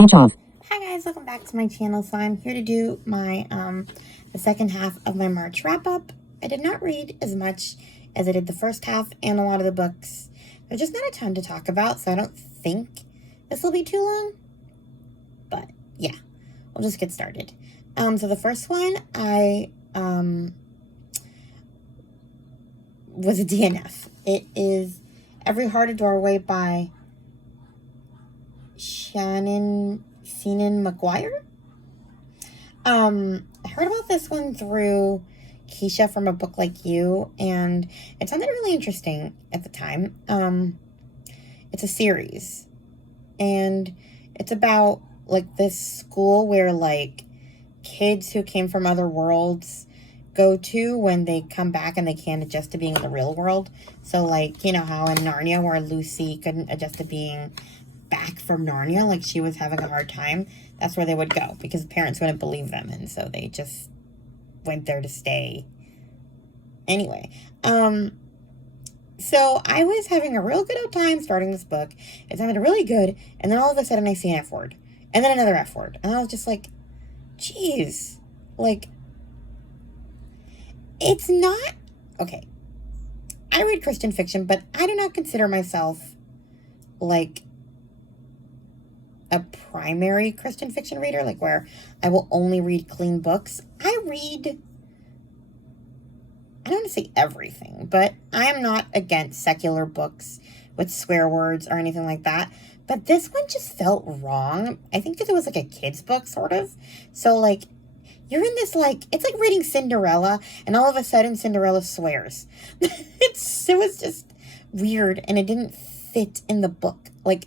Each of. Hi guys, welcome back to my channel. So I'm here to do my the second half of my March wrap up. I did not read as much as I did the first half, and a lot of the books there's just not a ton to talk about, so I don't think this will be too long. But yeah, we'll just get started. So the first one I was a DNF. It is Every Heart a Doorway by Shannon McGuire. I heard about this one through Keisha from A Book Like You, and it sounded really interesting at the time. It's a series, and it's about like this school where like kids who came from other worlds go to when they come back and they can't adjust to being in the real world. So like, you know how in Narnia where Lucy couldn't adjust to being back from Narnia, like she was having a hard time, that's where they would go because parents wouldn't believe them, and so they just went there to stay anyway. So I was having a real good old time starting this book. It sounded really good, and then all of a sudden I see an F word, and then another F word, and I was just like, geez, like, it's not okay. I read Christian fiction, but I do not consider myself like a primary Christian fiction reader, like where I will only read clean books. I don't want to say everything, but I am not against secular books with swear words or anything like that. But this one just felt wrong. I think because it was like a kid's book, sort of. So like, you're in this like, it's like reading Cinderella, and all of a sudden Cinderella swears. It was just weird, and it didn't fit in the book. Like,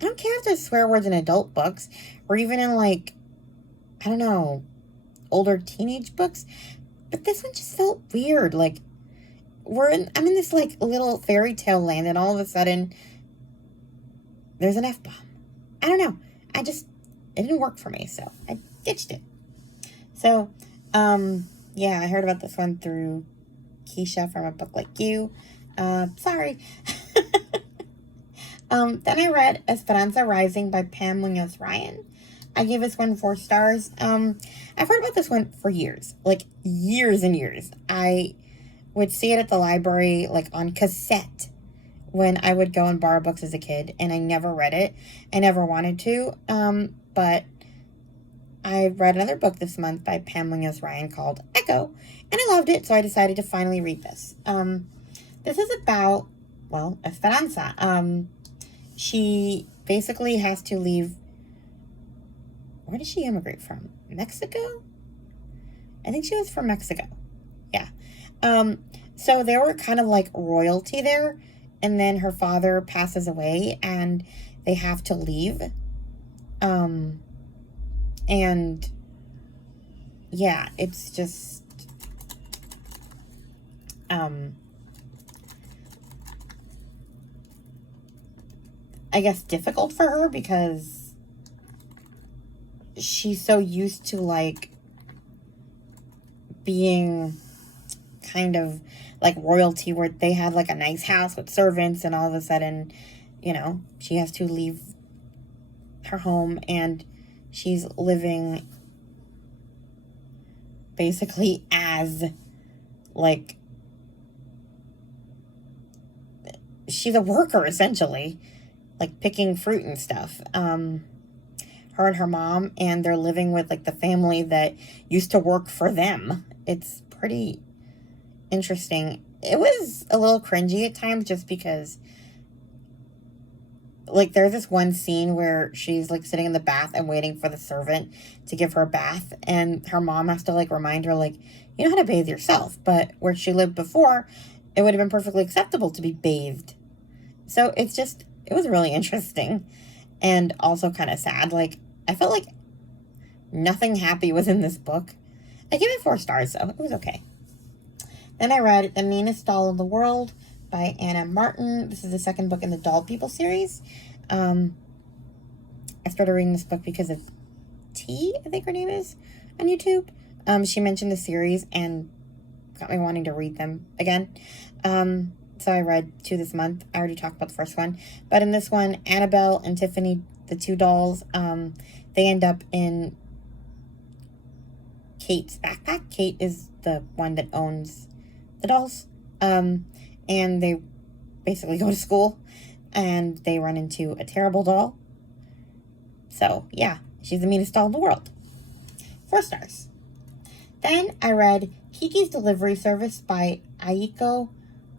I don't care if there's swear words in adult books or even in like, I don't know, older teenage books, but this one just felt weird. Like I'm in this like little fairy tale land, and all of a sudden there's an F-bomb. I don't know. It didn't work for me, so I ditched it. So, yeah, I heard about this one through Keisha from A Book Like You. Sorry. Then I read Esperanza Rising by Pam Munoz Ryan. I gave this one 4 stars. I've heard about this one for years, like years and years. I would see it at the library, like on cassette, when I would go and borrow books as a kid, and I never read it. I never wanted to, but I read another book this month by Pam Munoz Ryan called Echo, and I loved it, so I decided to finally read this. This is about, well, Esperanza. She basically has to leave. Where did she immigrate from? Mexico? I think she was from Mexico. Yeah. So they were kind of like royalty there, and then her father passes away, and they have to leave. And yeah, it's just, I guess difficult for her because she's so used to like being kind of like royalty where they had like a nice house with servants, and all of a sudden, you know, she has to leave her home, and she's living basically as like, she's a worker essentially, like picking fruit and stuff. Her and her mom, and they're living with like the family that used to work for them. It's pretty interesting. It was a little cringy at times just because like there's this one scene where she's like sitting in the bath and waiting for the servant to give her a bath, and her mom has to like remind her like, you know how to bathe yourself, but where she lived before, it would have been perfectly acceptable to be bathed. So it was really interesting and also kind of sad. Like, I felt like nothing happy was in this book. I gave it 4 stars, though. It was okay. Then I read The Meanest Doll in the World by Anna Martin. This is the second book in the Doll People series. I started reading this book because of T, I think her name is, on YouTube. She mentioned the series and got me wanting to read them again. So I read 2 this month. I already talked about the first one. But in this one, Annabelle and Tiffany the two dolls, they end up in Kate's backpack. Kate is the one that owns the dolls. And they basically go to school and they run into a terrible doll. So, yeah, she's the meanest doll in the world. 4 stars. Then I read Kiki's Delivery Service by Aiko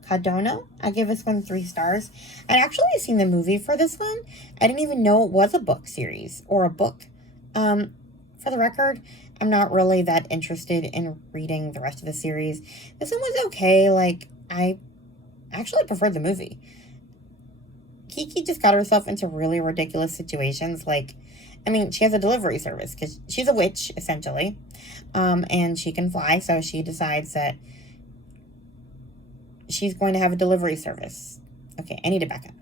Kadono. I give this one 3 stars. I'd actually seen the movie for this one. I didn't even know it was a book series or a book. For the record, I'm not really that interested in reading the rest of the series. This one was okay. Like, I actually preferred the movie. Kiki just got herself into really ridiculous situations. Like, I mean, she has a delivery service because she's a witch, essentially. And she can fly, so she decides that she's going to have a delivery service. Okay, I need to back up.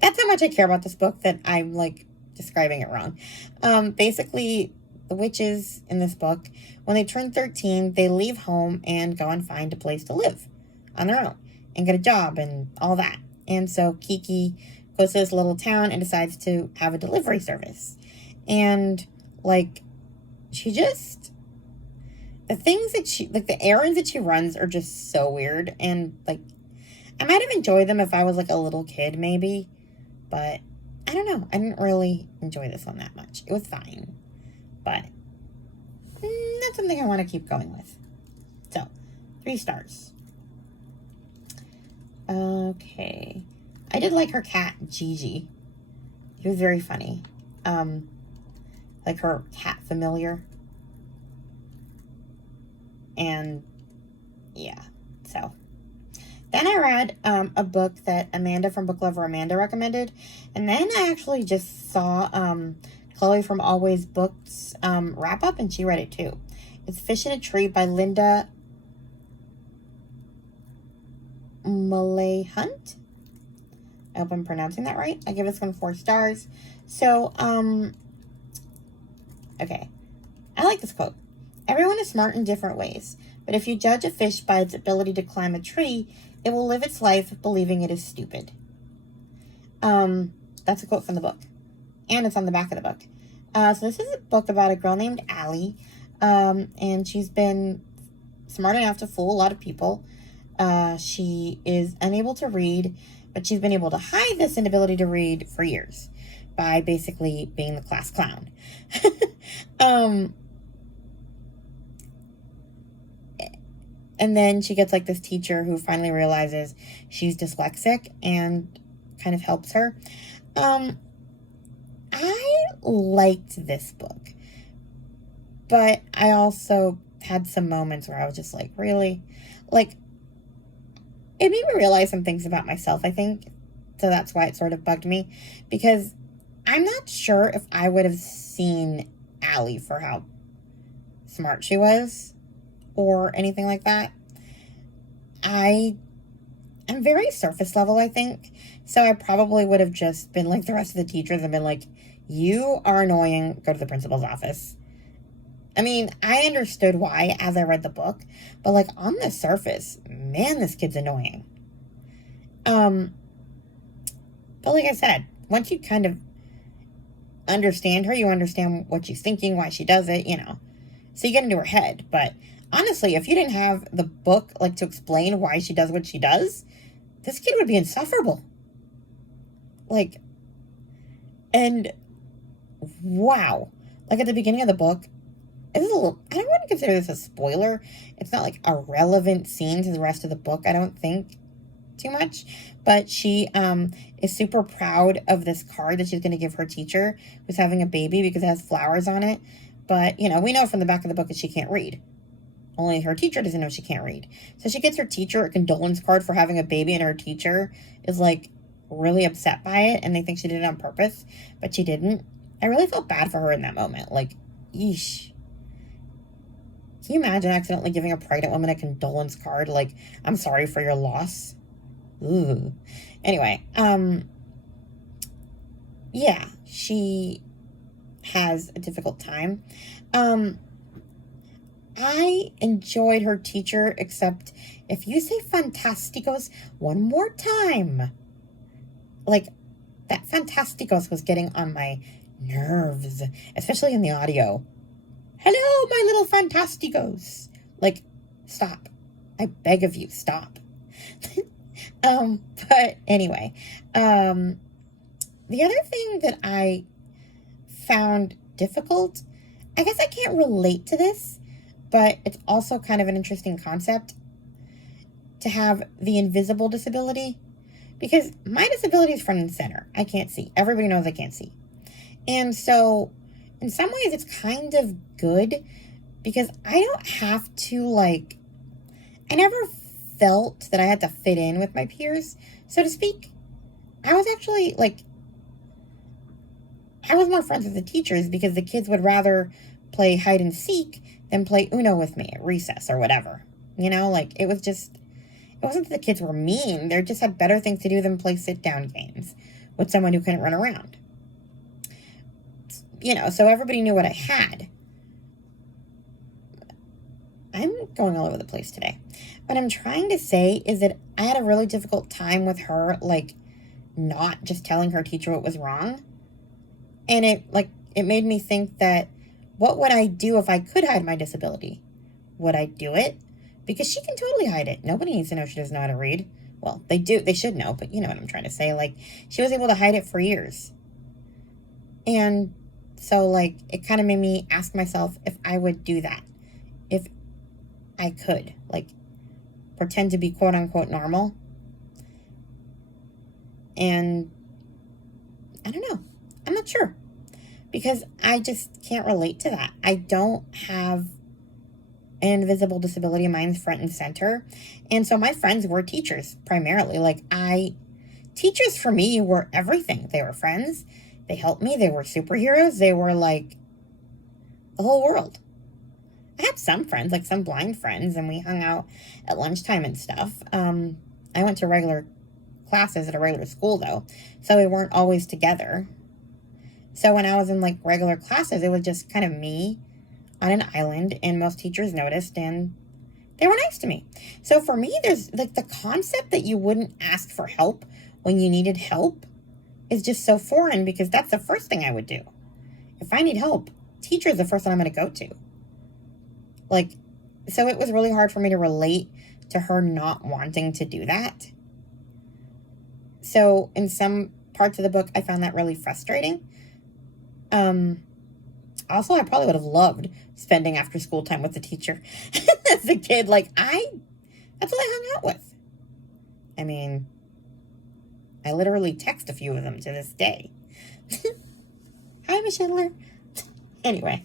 That's how much I care about this book that I'm, like, describing it wrong. Basically, the witches in this book, when they turn 13, they leave home and go and find a place to live on their own and get a job and all that. And so Kiki goes to this little town and decides to have a delivery service. And, like, she just... the things that she... like, the errands that she runs are just so weird. And, like, I might have enjoyed them if I was, like, a little kid, maybe. But, I don't know. I didn't really enjoy this one that much. It was fine. But, not something I want to keep going with. So, 3 stars. Okay. I did like her cat, Gigi. He was very funny. Like her cat familiar. And, yeah. So, then I read a book that Amanda from Book Lover Amanda recommended. And then I actually just saw Chloe from Always Books wrap up, and she read it too. It's Fish in a Tree by Linda Malay Hunt. I hope I'm pronouncing that right. I give this one 4 stars. So, okay. I like this quote. Everyone is smart in different ways, but if you judge a fish by its ability to climb a tree, it will live its life believing it is stupid. That's a quote from the book. And it's on the back of the book. So this is a book about a girl named Allie. And she's been smart enough to fool a lot of people. She is unable to read, but she's been able to hide this inability to read for years by basically being the class clown. And then she gets like this teacher who finally realizes she's dyslexic and kind of helps her. I liked this book, but I also had some moments where I was just like, really? Like, it made me realize some things about myself, I think. So that's why it sort of bugged me. Because I'm not sure if I would have seen Allie for how smart she was or anything like that. I'm very surface level, I think. So I probably would have just been like the rest of the teachers and been like, you are annoying, go to the principal's office. I mean, I understood why as I read the book, but like on the surface, man, this kid's annoying. But like I said, once you kind of understand her, you understand what she's thinking, why she does it, you know. So you get into her head. But honestly, if you didn't have the book like to explain why she does what she does, this kid would be insufferable. Like, and wow. Like at the beginning of the book, this is a little, I don't want to consider this a spoiler. It's not like a relevant scene to the rest of the book, I don't think too much. But she is super proud of this card that she's going to give her teacher who's having a baby because it has flowers on it. But, you know, we know from the back of the book that she can't read. Only her teacher doesn't know she can't read. So she gets her teacher a condolence card for having a baby, and her teacher is, like, really upset by it, and they think she did it on purpose, but she didn't. I really felt bad for her in that moment. Like, yeesh. Can you imagine accidentally giving a pregnant woman a condolence card? Like, I'm sorry for your loss. Ooh. Anyway, yeah, she has a difficult time. I enjoyed her teacher, except if you say Fantasticos one more time, like, that Fantasticos was getting on my nerves, especially in the audio. Hello, my little fantasticos. Like, stop. I beg of you, stop. But anyway, the other thing that I found difficult, I guess I can't relate to this, but it's also kind of an interesting concept to have the invisible disability, because my disability is front and center. I can't see. Everybody knows I can't see. And so in some ways it's kind of good because I don't have to, like, I never felt that I had to fit in with my peers, so to speak. I was actually, like, I was more friends with the teachers because the kids would rather play hide and seek than play Uno with me at recess or whatever. You know, like, it wasn't that the kids were mean. They just had better things to do than play sit-down games with someone who couldn't run around. You know, so everybody knew what I had. I'm going all over the place today. What I'm trying to say is that I had a really difficult time with her, like, not just telling her teacher what was wrong. And it made me think that, what would I do if I could hide my disability? Would I do it? Because she can totally hide it. Nobody needs to know she doesn't know how to read. Well, they should know, but you know what I'm trying to say. Like, she was able to hide it for years. And so, like, it kind of made me ask myself if I would do that. If I could, like, pretend to be quote unquote normal. And I don't know. I'm not sure. Because I just can't relate to that. I don't have an invisible disability. Mine's front and center. And so my friends were teachers, primarily. Like, teachers for me were everything. They were friends. They helped me. They were superheroes. They were, like, the whole world. I had some friends, like some blind friends, and we hung out at lunchtime and stuff. I went to regular classes at a regular school, though, so we weren't always together. So when I was in, like, regular classes, it was just kind of me on an island, and most teachers noticed, and they were nice to me. So for me, there's, like, the concept that you wouldn't ask for help when you needed help is just so foreign, because that's the first thing I would do. If I need help, teacher is the first one I'm going to go to. Like, so it was really hard for me to relate to her not wanting to do that. So in some parts of the book, I found that really frustrating. Also, I probably would have loved spending after school time with the teacher as a kid. Like, that's what I hung out with. I mean, I literally text a few of them to this day. Hi, Miss Schindler. Anyway,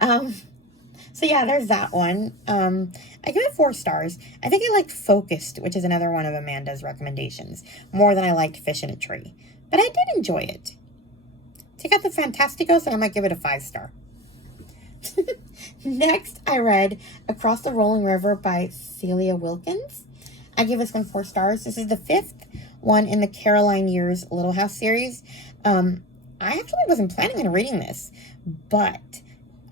so yeah, there's that one. I give it 4 stars. I think I liked Focused, which is another one of Amanda's recommendations, more than I liked Fish in a Tree. But I did enjoy it. Take out the Fantasticos and I might give it a 5-star. Next, I read Across the Rolling River by Celia Wilkins. I give this one 4 stars. This is the 5th one in the Caroline Years Little House series. I actually wasn't planning on reading this, but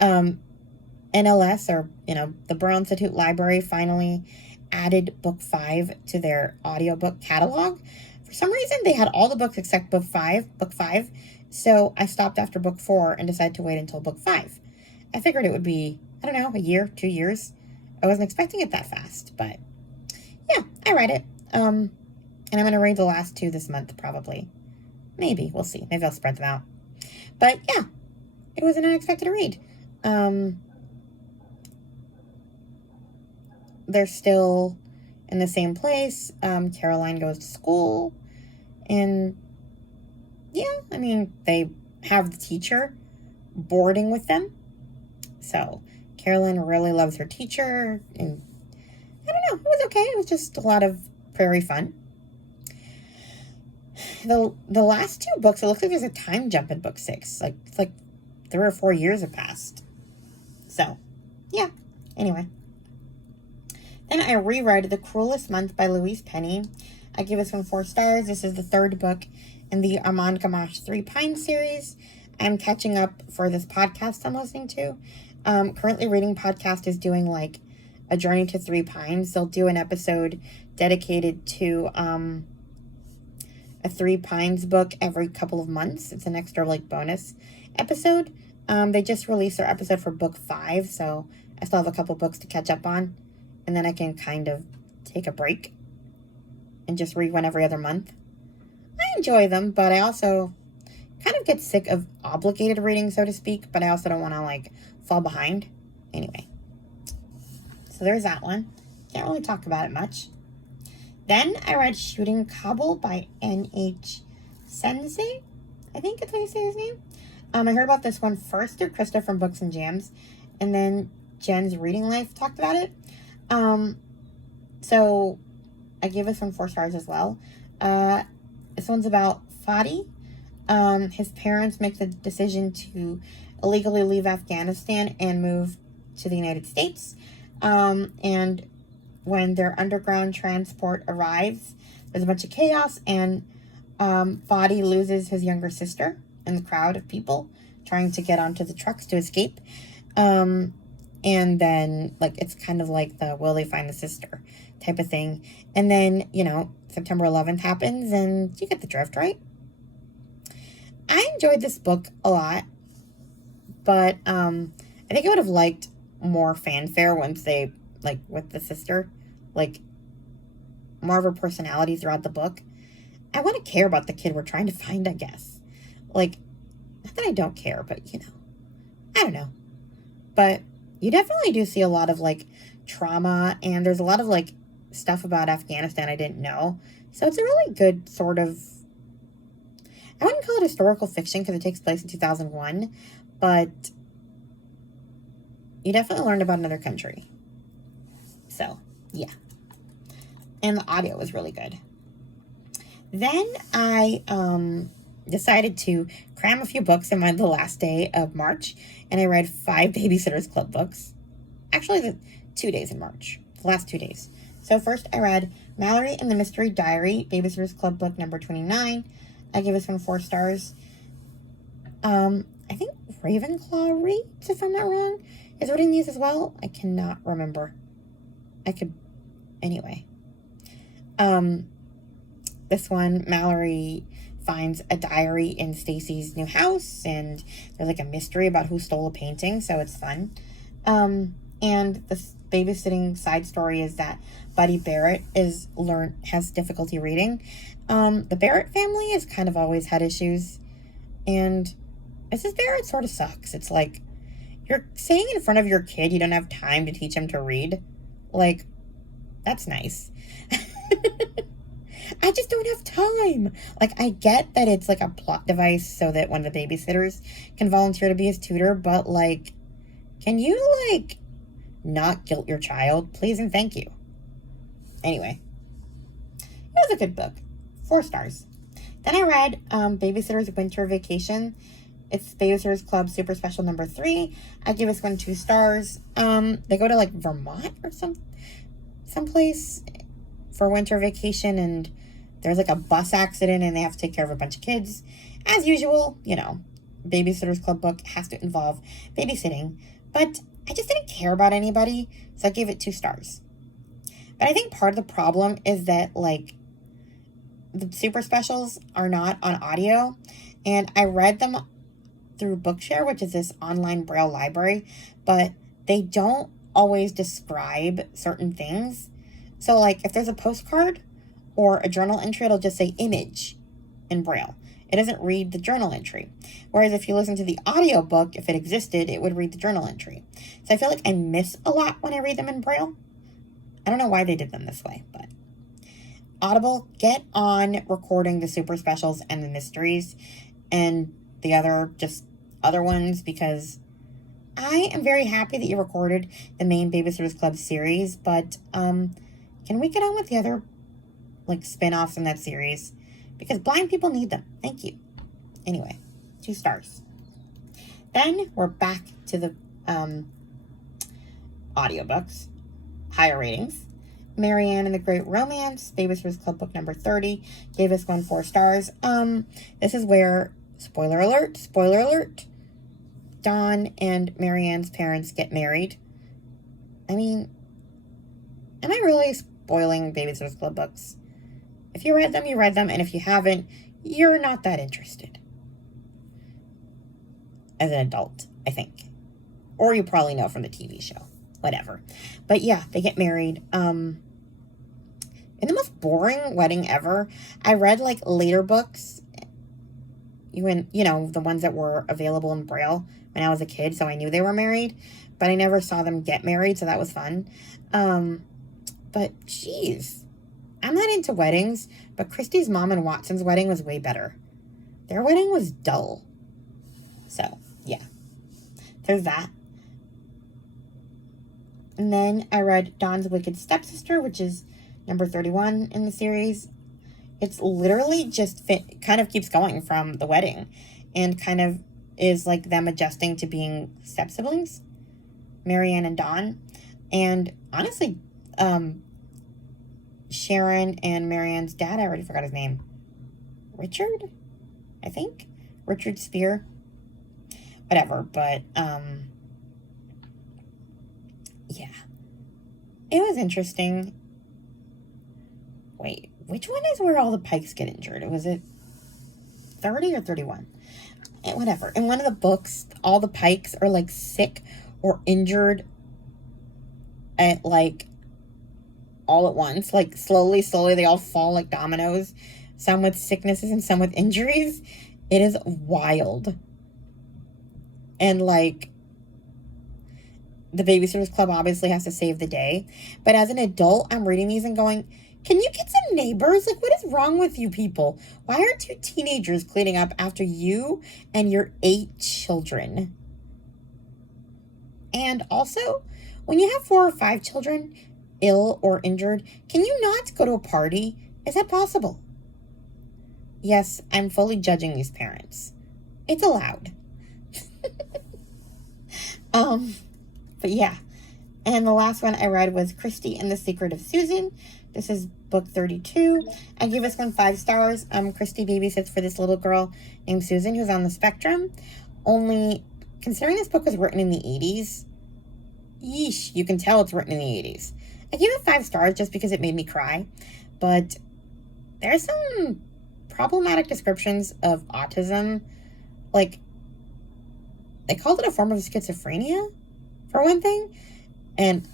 NLS, or, you know, the Braille Institute Library, finally added book 5 to their audiobook catalog. For some reason, they had all the books except book 5. So I stopped after book 4 and decided to wait until book 5. I figured it would be, I don't know, a year, 2 years. I wasn't expecting it that fast, but yeah, I read it. And I'm going to read the last 2 this month, probably. Maybe, we'll see. Maybe I'll spread them out. But yeah, it was an unexpected read. They're still in the same place. Caroline goes to school, and yeah, I mean, they have the teacher boarding with them. So Caroline really loves her teacher, and I don't know, it was okay. It was just a lot of prairie fun. The last 2 books, it looks like there's a time jump in book 6. Like, it's like 3 or 4 years have passed. So, yeah. Anyway. Then I reread The Cruelest Month by Louise Penny. I give this one 4 stars. This is the 3rd book in the Armand Gamache 3 Pines series. I'm catching up for this podcast I'm listening to. Currently Reading Podcast is doing, like, a Journey to 3 Pines. They'll do an episode dedicated to a 3 Pines book every couple of months. It's an extra, like, bonus episode. They just released their episode for book 5, so I still have a couple books to catch up on, and then I can kind of take a break and just read one every other month. I enjoy them, but I also kind of get sick of obligated reading, so to speak, but I also don't want to, like, fall behind. Anyway, so there's that one. Can't really talk about it much. Then I read Shooting Kabul by N.H. Sensei. I think that's how you say his name. I heard about this one first through Krista from Books and Jams, and then Jen's Reading Life talked about it. So I gave this one 4 stars as well. This one's about Fadi. His parents make the decision to illegally leave Afghanistan and move to the United States. And when their underground transport arrives, there's a bunch of chaos, and Fadi loses his younger sister in the crowd of people trying to get onto the trucks to escape. And then, like, it's kind of like the will they find the sister type of thing. And then, September 11th happens, and you get the drift, right? I enjoyed this book a lot, but I think I would have liked more fanfare once they, like, with the sister, like, more of her personality throughout the book. I want to care about the kid we're trying to find, I guess. Like, not that I don't care, but, I don't know. But you definitely do see a lot of, like, trauma, and there's a lot of, like, stuff about Afghanistan I didn't know. So it's a really good sort of, I wouldn't call it historical fiction because it takes place in 2001, but you definitely learned about another country. So, yeah. And the audio was really good. Then I decided to cram a few books in the last day of March, and I read 5 Babysitters Club books. Actually, the 2 days in March, the last 2 days. So first I read Mallory and the Mystery Diary, Babysitters Club book number 29. I gave this one 4 stars. I think Ravenclaw reads, if I'm not wrong, is reading these as well. I cannot remember. Anyway. This one, Mallory finds a diary in Stacy's new house, and there's like a mystery about who stole a painting, so it's fun. And the babysitting side story is that Buddy Barrett has difficulty reading. The Barrett family has kind of always had issues, and Mrs. Barrett sort of sucks. It's like, you're saying in front of your kid you don't have time to teach him to read. Like, that's nice. I just don't have time. Like, I get that it's like a plot device so that one of the babysitters can volunteer to be his tutor, but, like, can you, like, not guilt your child? Please and thank you. Anyway, it was a good book. 4 stars. Then I read Babysitter's Winter Vacation. It's Babysitters Club Super Special number 3. I give this one 2 stars. They go to, like, Vermont or someplace for winter vacation, and there's like a bus accident and they have to take care of a bunch of kids. As usual, Babysitter's Club book has to involve babysitting, but I just didn't care about anybody, so I gave it 2 stars. But I think part of the problem is that, like, the super specials are not on audio, and I read them through Bookshare, which is this online Braille library, but they don't always describe certain things. So, like, if there's a postcard or a journal entry, it'll just say image in Braille. It doesn't read the journal entry. Whereas if you listen to the audiobook, if it existed, it would read the journal entry. So I feel like I miss a lot when I read them in Braille. I don't know why they did them this way, but Audible, get on recording the super specials and the mysteries and the other ones, because I am very happy that you recorded the main Babysitters Club series, but can we get on with the other, like, spin-offs in that series? Because blind people need them. Thank you. Anyway, 2 stars. Then we're back to the audiobooks. Higher ratings. Marianne and the Great Romance, Babysitters Club book number 30. Gave this one 4 stars. This is where, spoiler alert, Dawn and Marianne's parents get married. I mean, am I really spoiling Babysitters Club books? If you read them, you read them, and if you haven't, you're not that interested. as an adult, I think. Or you probably know from the TV show. Whatever. But yeah, they get married. In the most boring wedding ever, I read like later books, even, you know, the ones that were available in Braille when I was a kid, so I knew they were married, but I never saw them get married, so that was fun. But geez, I'm not into weddings, but Christy's mom and Watson's wedding was way better. Their wedding was dull. So, yeah. There's that. And then I read Dawn's Wicked Stepsister, which is number 31 in the series. It's literally just kind of keeps going from the wedding and kind of is like them adjusting to being step-siblings, Marianne and Dawn. And honestly, Sharon and Marianne's dad, I already forgot his name. Richard, I think? Richard Spear. Whatever, but, yeah. It was interesting. Wait, which one is where all the Pikes get injured? Was it 30 or 31? Whatever. In one of the books, all the Pikes are, like, sick or injured at, like, all at once. Like, slowly, they all fall like dominoes. Some with sicknesses and some with injuries. It is wild. And, like, the Babysitters Club obviously has to save the day. But as an adult, I'm reading these and going, can you get some neighbors? Like, what is wrong with you people? Why aren't two teenagers cleaning up after you and your 8 children? And also, when you have 4 or 5 children, ill or injured, can you not go to a party? Is that possible? Yes, I'm fully judging these parents. It's allowed. But yeah. And the last one I read was Christy and the Secret of Susan. This is book 32. I gave this one 5 stars. Christy babysits for this little girl named Susan who's on the spectrum. Only, considering this book was written in the 80s, yeesh, you can tell it's written in the 80s. I gave it 5 stars just because it made me cry. But there's some problematic descriptions of autism. Like, they called it a form of schizophrenia, for one thing. And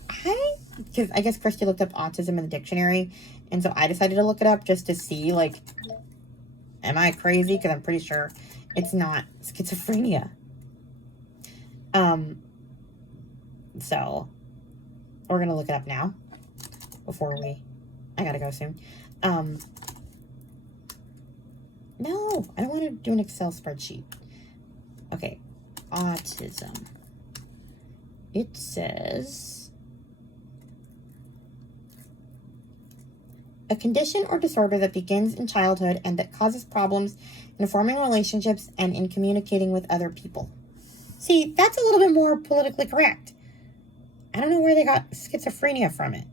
because I guess Christy looked up autism in the dictionary, and so I decided to look it up just to see, like, am I crazy? Because I'm pretty sure it's not schizophrenia. So we're going to look it up now before I got to go soon. No, I don't want to do an Excel spreadsheet. Okay, autism. It says, a condition or disorder that begins in childhood and that causes problems in forming relationships and in communicating with other people. See, that's a little bit more politically correct. I don't know where they got schizophrenia from it.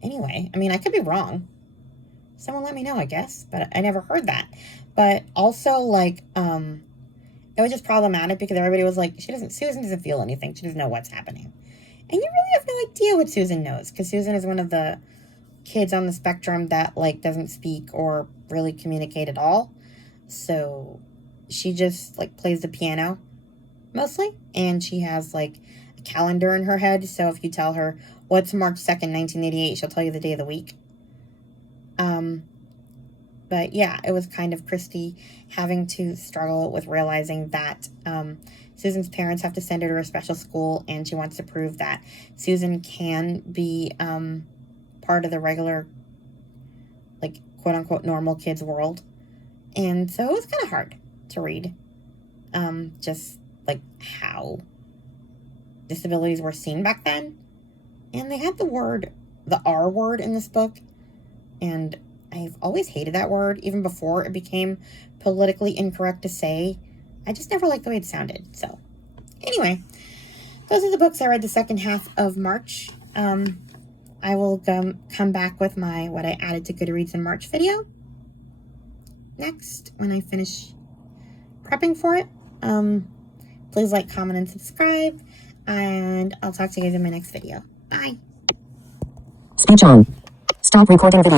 Anyway, I mean, I could be wrong. Someone let me know, I guess, but I never heard that. But also, like, it was just problematic because everybody was like, Susan doesn't feel anything. She doesn't know what's happening. And you really have no idea what Susan knows, because Susan is one of the kids on the spectrum that, like, doesn't speak or really communicate at all. So she just, like, plays the piano mostly, and she has, like, a calendar in her head. So if you tell her what's March 2nd, 1988, she'll tell you the day of the week. But yeah, it was kind of Christy having to struggle with realizing that Susan's parents have to send her to a special school, and she wants to prove that Susan can be part of the regular, like, quote-unquote normal kids world. And so it was kind of hard to read. Just, like, how disabilities were seen back then. And they had the R word in this book, and I've always hated that word, even before it became politically incorrect to say. I just never liked the way it sounded. So, anyway, those are the books I read the second half of March. I will come back with my what I added to Goodreads in March video next when I finish prepping for it. Please like, comment, and subscribe, and I'll talk to you guys in my next video. Bye. Speech on. Stop recording video.